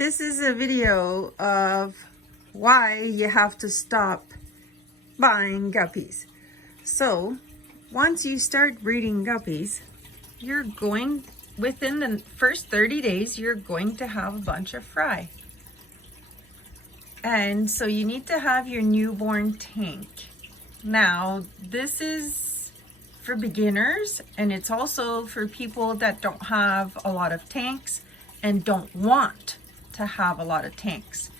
This is a video of why you have to stop buying guppies. So once you start breeding guppies, within the first 30 days, you're going to have a bunch of fry. And so you need to have your newborn tank. Now, this is for beginners, and it's also for people that don't have a lot of tanks and don't want to have a lot of tanks.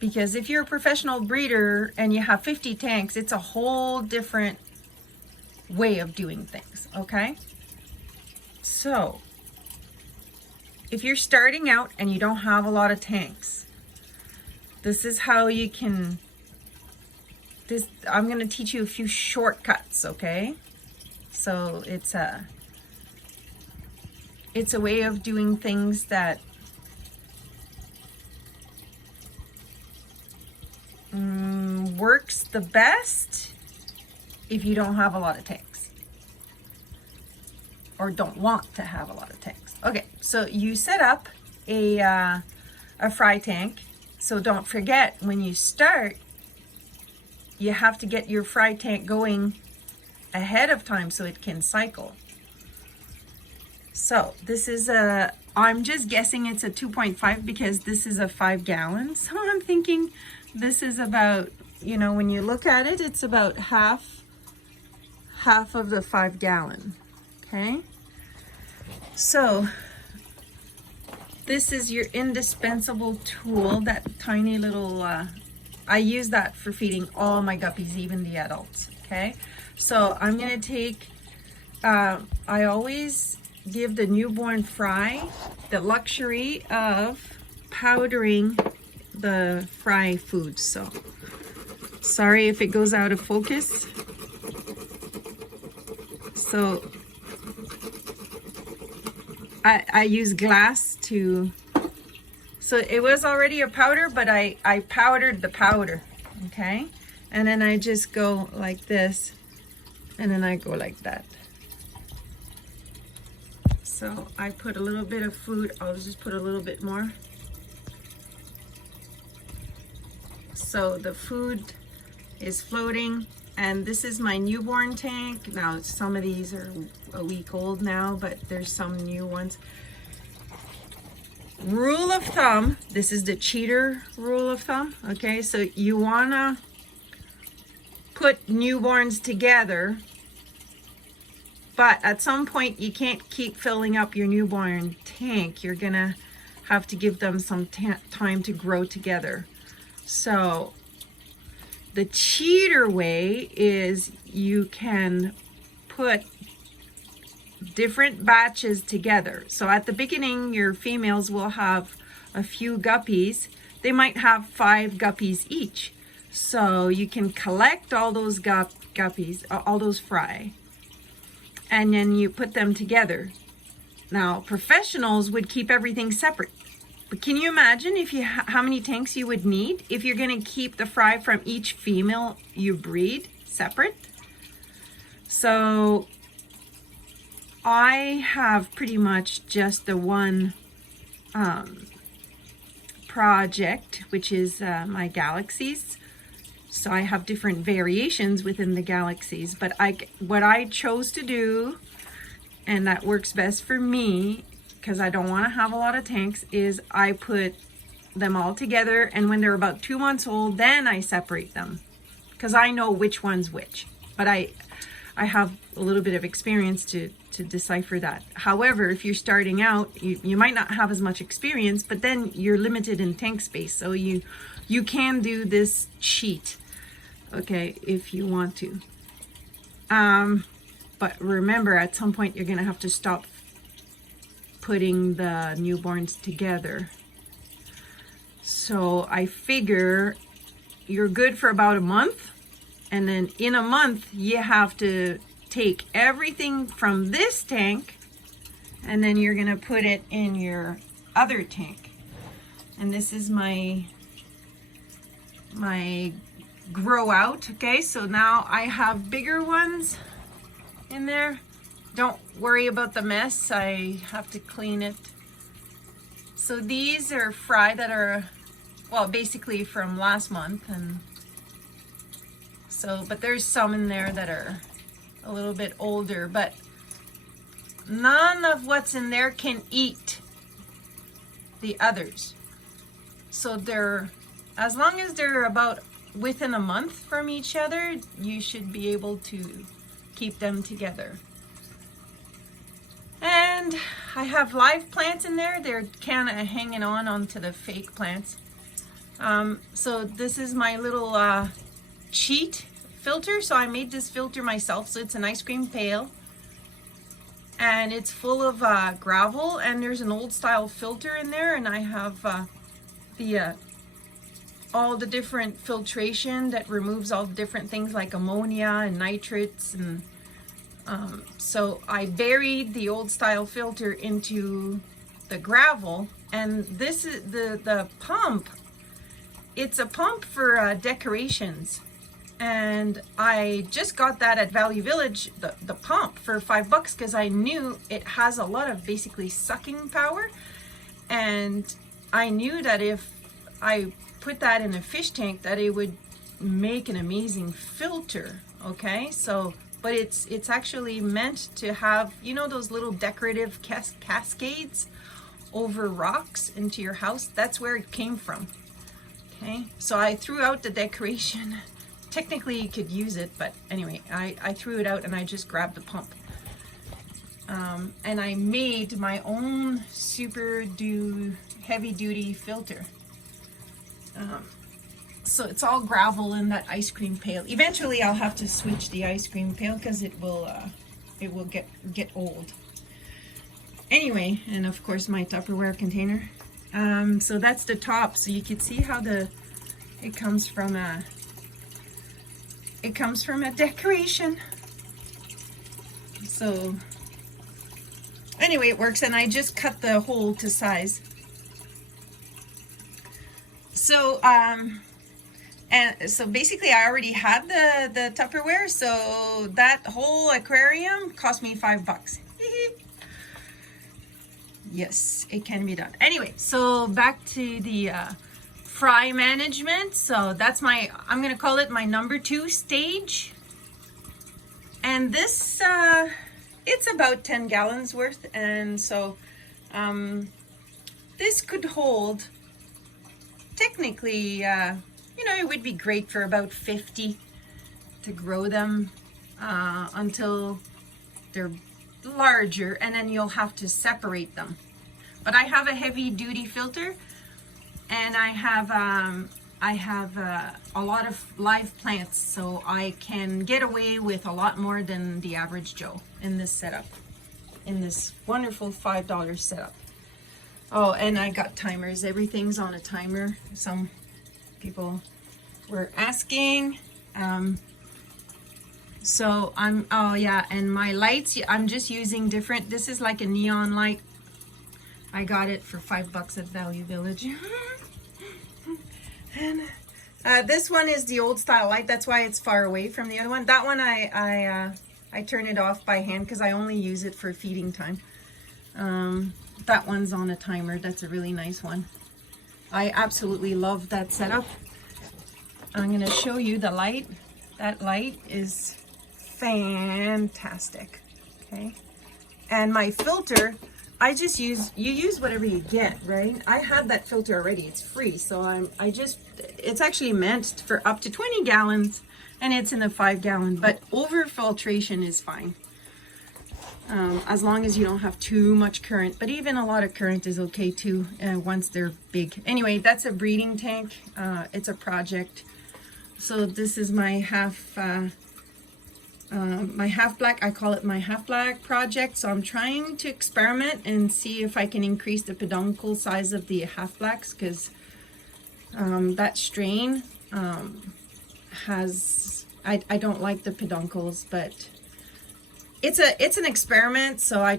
Because if you're a professional breeder and you have 50 tanks, it's a whole different way of doing things, okay? So, if you're starting out and you don't have a lot of tanks, this is how you can, I'm gonna teach you a few shortcuts, okay? So it's a way of doing things that works the best if you don't have a lot of tanks or don't want to have a lot of tanks. Okay, so you set up a fry tank. So don't forget, when you start, you have to get your fry tank going ahead of time so it can cycle. So this is I'm just guessing it's a 2.5 because this is a 5 gallon. So I'm thinking this is about, you know, when you look at it, it's about half of the 5 gallon, okay? So this is your indispensable tool, that tiny little, I use that for feeding all my guppies, even the adults, okay? So I'm gonna take, I always give the newborn fry the luxury of powdering the fry food. So sorry if it goes out of focus. So I use glass to, so it was already a powder, but I powdered the powder, okay? And then I just go like this, and then I go like that. So I put a little bit of food, I'll just put a little bit more. So the food is floating, and this is my newborn tank. Now some of these are a week old now, but there's some new ones. Rule of thumb, this is the cheater rule of thumb, okay? So you wanna put newborns together, but at some point you can't keep filling up your newborn tank. You're gonna have to give them some time to grow together. So the cheater way is you can put different batches together. So at the beginning, your females will have a few guppies. They might have 5 guppies each. So you can collect all those guppies, all those fry, and then you put them together. Now, professionals would keep everything separate. But can you imagine if you how many tanks you would need if you're going to keep the fry from each female you breed separate? So I have pretty much just the one project, which is my galaxies. So I have different variations within the galaxies, but what I chose to do, and that works best for me, because I don't want to have a lot of tanks, is I put them all together, and when they're about 2 months old, then I separate them, because I know which one's which. But I have a little bit of experience to decipher that. However, if you're starting out, you might not have as much experience, but then you're limited in tank space, so you can do this cheat, okay, if you want to. But remember, at some point you're gonna have to stop putting the newborns together. So I figure you're good for about a month, and then in a month you have to take everything from this tank, and then you're gonna put it in your other tank. And this is my grow out, okay? So now I have bigger ones in there. Don't worry about the mess. I have to clean it So these are fry that are, well, basically from last month, and so, but there's some in there that are a little bit older, but none of what's in there can eat the others. So they're, as long as they're about within a month from each other, you should be able to keep them together. And I have live plants in there. They're kind of hanging onto the fake plants. So this is my little cheat filter. So I made this filter myself. So it's an ice cream pail, and it's full of gravel, and there's an old style filter in there, and I have all the different filtration that removes all the different things like ammonia and nitrates, and so I buried the old style filter into the gravel, and this is the pump. It's a pump for decorations, and I just got that at Value Village, the pump, for $5 because I knew it has a lot of basically sucking power, and I knew that if I put that in a fish tank that it would make an amazing filter. Okay, so but it's actually meant to have, you know, those little decorative cascades over rocks into your house. That's where it came from. Okay, so I threw out the decoration. Technically you could use it, but anyway, I threw it out and I just grabbed the pump. And I made my own super heavy duty filter. So it's all gravel in that ice cream pail. Eventually I'll have to switch the ice cream pail because it will get old. Anyway, and of course my Tupperware container. So that's the top. So you can see how it comes from a decoration. So anyway, it works, and I just cut the hole to size. So and so basically I already had the Tupperware, so that whole aquarium cost me $5. Yes, it can be done. Anyway, so back to the fry management. So that's I'm gonna call it my number 2 stage. And this it's about 10 gallons worth, and so this could hold, technically, you know, it would be great for about 50 to grow them until they're larger, and then you'll have to separate them. But I have a heavy duty filter, and I have a lot of live plants, so I can get away with a lot more than the average Joe in this setup, in this wonderful $5 setup. Oh, and I got timers. Everything's on a timer. Some people were asking. So oh yeah, and my lights, I'm just using different. This is like a neon light. I got it for $5 at Value Village. And this one is the old style light. That's why it's far away from the other one. That one I turn it off by hand because I only use it for feeding time. That one's on a timer. That's a really nice one. I absolutely love that setup. I'm going to show you the light. That light is fantastic. Okay. And my filter, I just use, you use whatever you get, right? I had that filter already. It's free. So it's actually meant for up to 20 gallons, and it's in a 5-gallon, but over filtration is fine. As long as you don't have too much current, but even a lot of current is okay too, once they're big. Anyway, that's a breeding tank. It's a project. So this is my half black. I call it my half black project. So I'm trying to experiment and see if I can increase the peduncle size of the half blacks, because that strain has, I don't like the peduncles, but it's an experiment, so I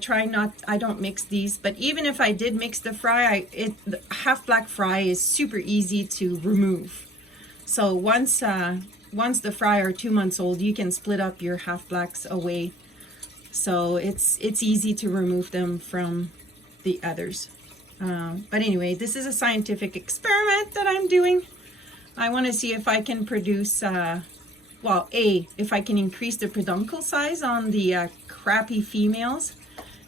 don't mix these. But even if I did mix the fry, the half black fry is super easy to remove. So once the fry are 2 months old, you can split up your half blacks away. So it's easy to remove them from the others. But anyway, this is a scientific experiment that I'm doing. I want to see if I can produce, well, A, if I can increase the peduncle size on the crappy females,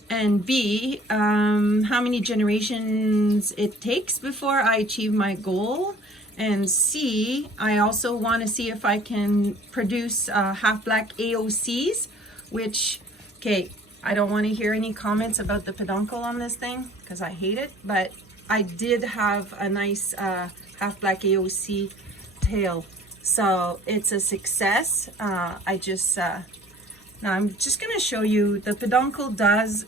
and B, how many generations it takes before I achieve my goal, and C, I also want to see if I can produce half black AOCs, which, okay, I don't want to hear any comments about the peduncle on this thing because I hate it, but I did have a nice half black AOC tail, so it's a success. Now I'm just going to show you the peduncle does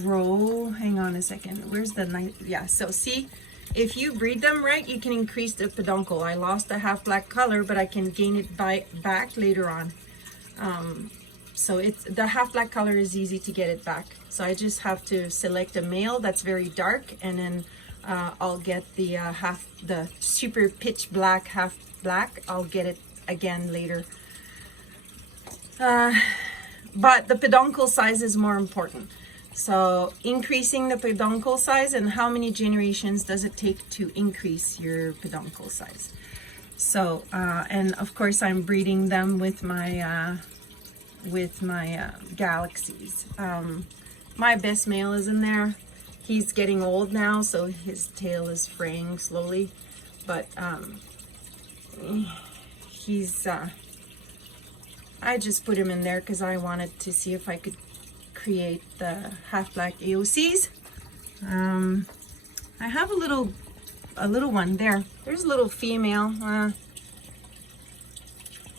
grow. Hang on a second. Where's the nice? Yeah, so see, if you breed them right, you can increase the peduncle. I lost the half black color, but I can gain it back later on. So it's the half black color is easy to get it back. So I just have to select a male that's very dark, and then I'll get the the super pitch black, half black. I'll get it again later. But the peduncle size is more important. So increasing the peduncle size, and how many generations does it take to increase your peduncle size? So, and of course I'm breeding them with my galaxies. My best male is in there. He's getting old now, so his tail is fraying slowly, but he's I just put him in there because I wanted to see if I could create the half black AOCs. I have a little one there. There's a little female.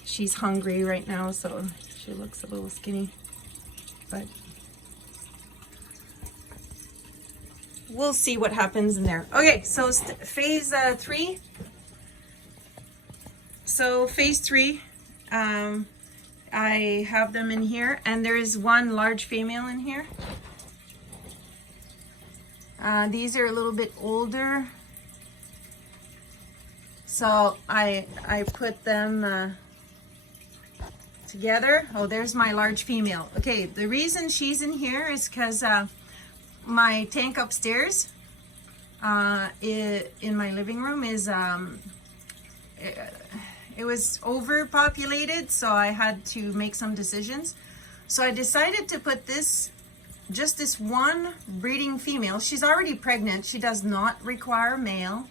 She's hungry right now, so she looks a little skinny, but we'll see what happens in there. Okay, so phase 3. So phase 3, I have them in here, and there is one large female in here. These are a little bit older, so I put them together. Oh, there's my large female. Okay, the reason she's in here is because my tank upstairs in my living room is it was overpopulated, so I had to make some decisions. So I decided to put just this one breeding female. She's already pregnant. She does not require male.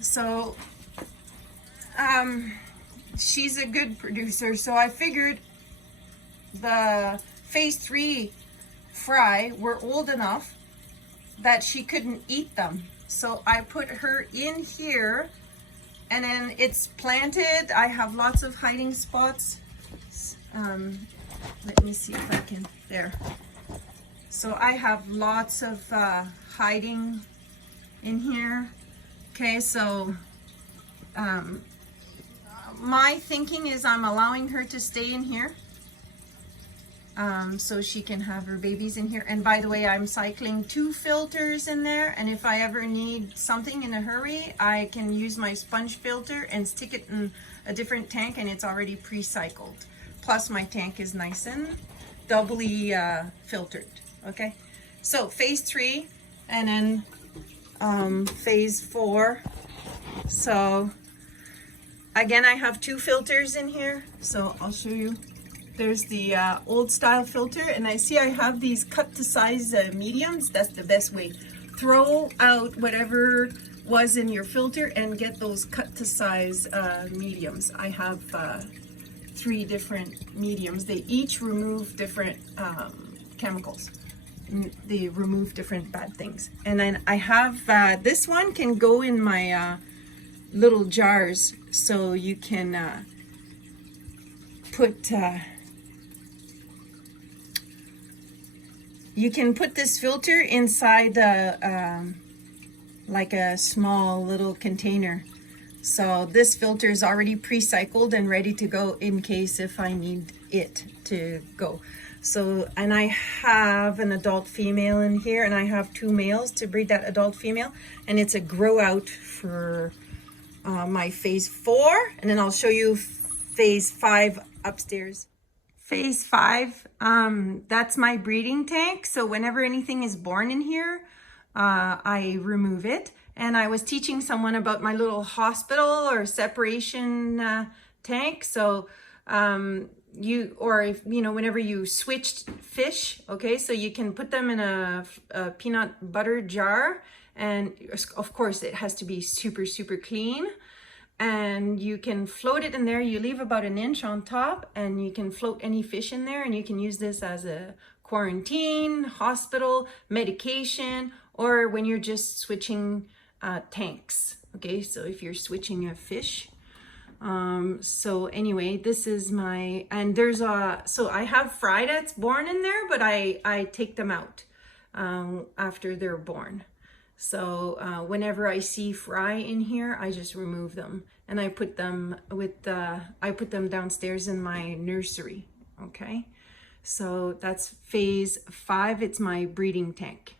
So she's a good producer. So I figured the phase 3 fry were old enough that she couldn't eat them. So I put her in here, and then it's planted. I have lots of hiding spots. Let me see if I can, there. So I have lots of hiding in here. Okay, so my thinking is I'm allowing her to stay in here so she can have her babies in here. And by the way, I'm cycling 2 filters in there, and if I ever need something in a hurry, I can use my sponge filter and stick it in a different tank, and it's already pre-cycled. Plus my tank is nice and doubly filtered. Okay, so phase 3, and then phase 4. So again, I have 2 filters in here, so I'll show you. There's the old style filter, and I see I have these cut to size mediums. That's the best way. Throw out whatever was in your filter and get those cut to size mediums. I have 3 different mediums. They each remove different chemicals. They remove different bad things. And then I have this one can go in my little jars, so you can put this filter inside like a small little container. So this filter is already pre-cycled and ready to go in case if I need it to go. So, and I have an adult female in here, and I have 2 males to breed that adult female, and it's a grow out for my phase 4, and then I'll show you phase 5 upstairs. Phase 5, that's my breeding tank. So whenever anything is born in here, I remove it. And I was teaching someone about my little hospital or separation tank. So whenever you switched fish, okay, so you can put them in a peanut butter jar, and of course it has to be super, super clean. And you can float it in there. You leave about 1 inch on top, and you can float any fish in there, and you can use this as a quarantine, hospital, medication, or when you're just switching tanks. Okay, so if you're switching a fish. So anyway, this is my, and there's so I have fry that's born in there, but I take them out after they're born. So whenever I see fry in here, I just remove them, and I put them downstairs in my nursery. Okay, so that's phase 5. It's my breeding tank.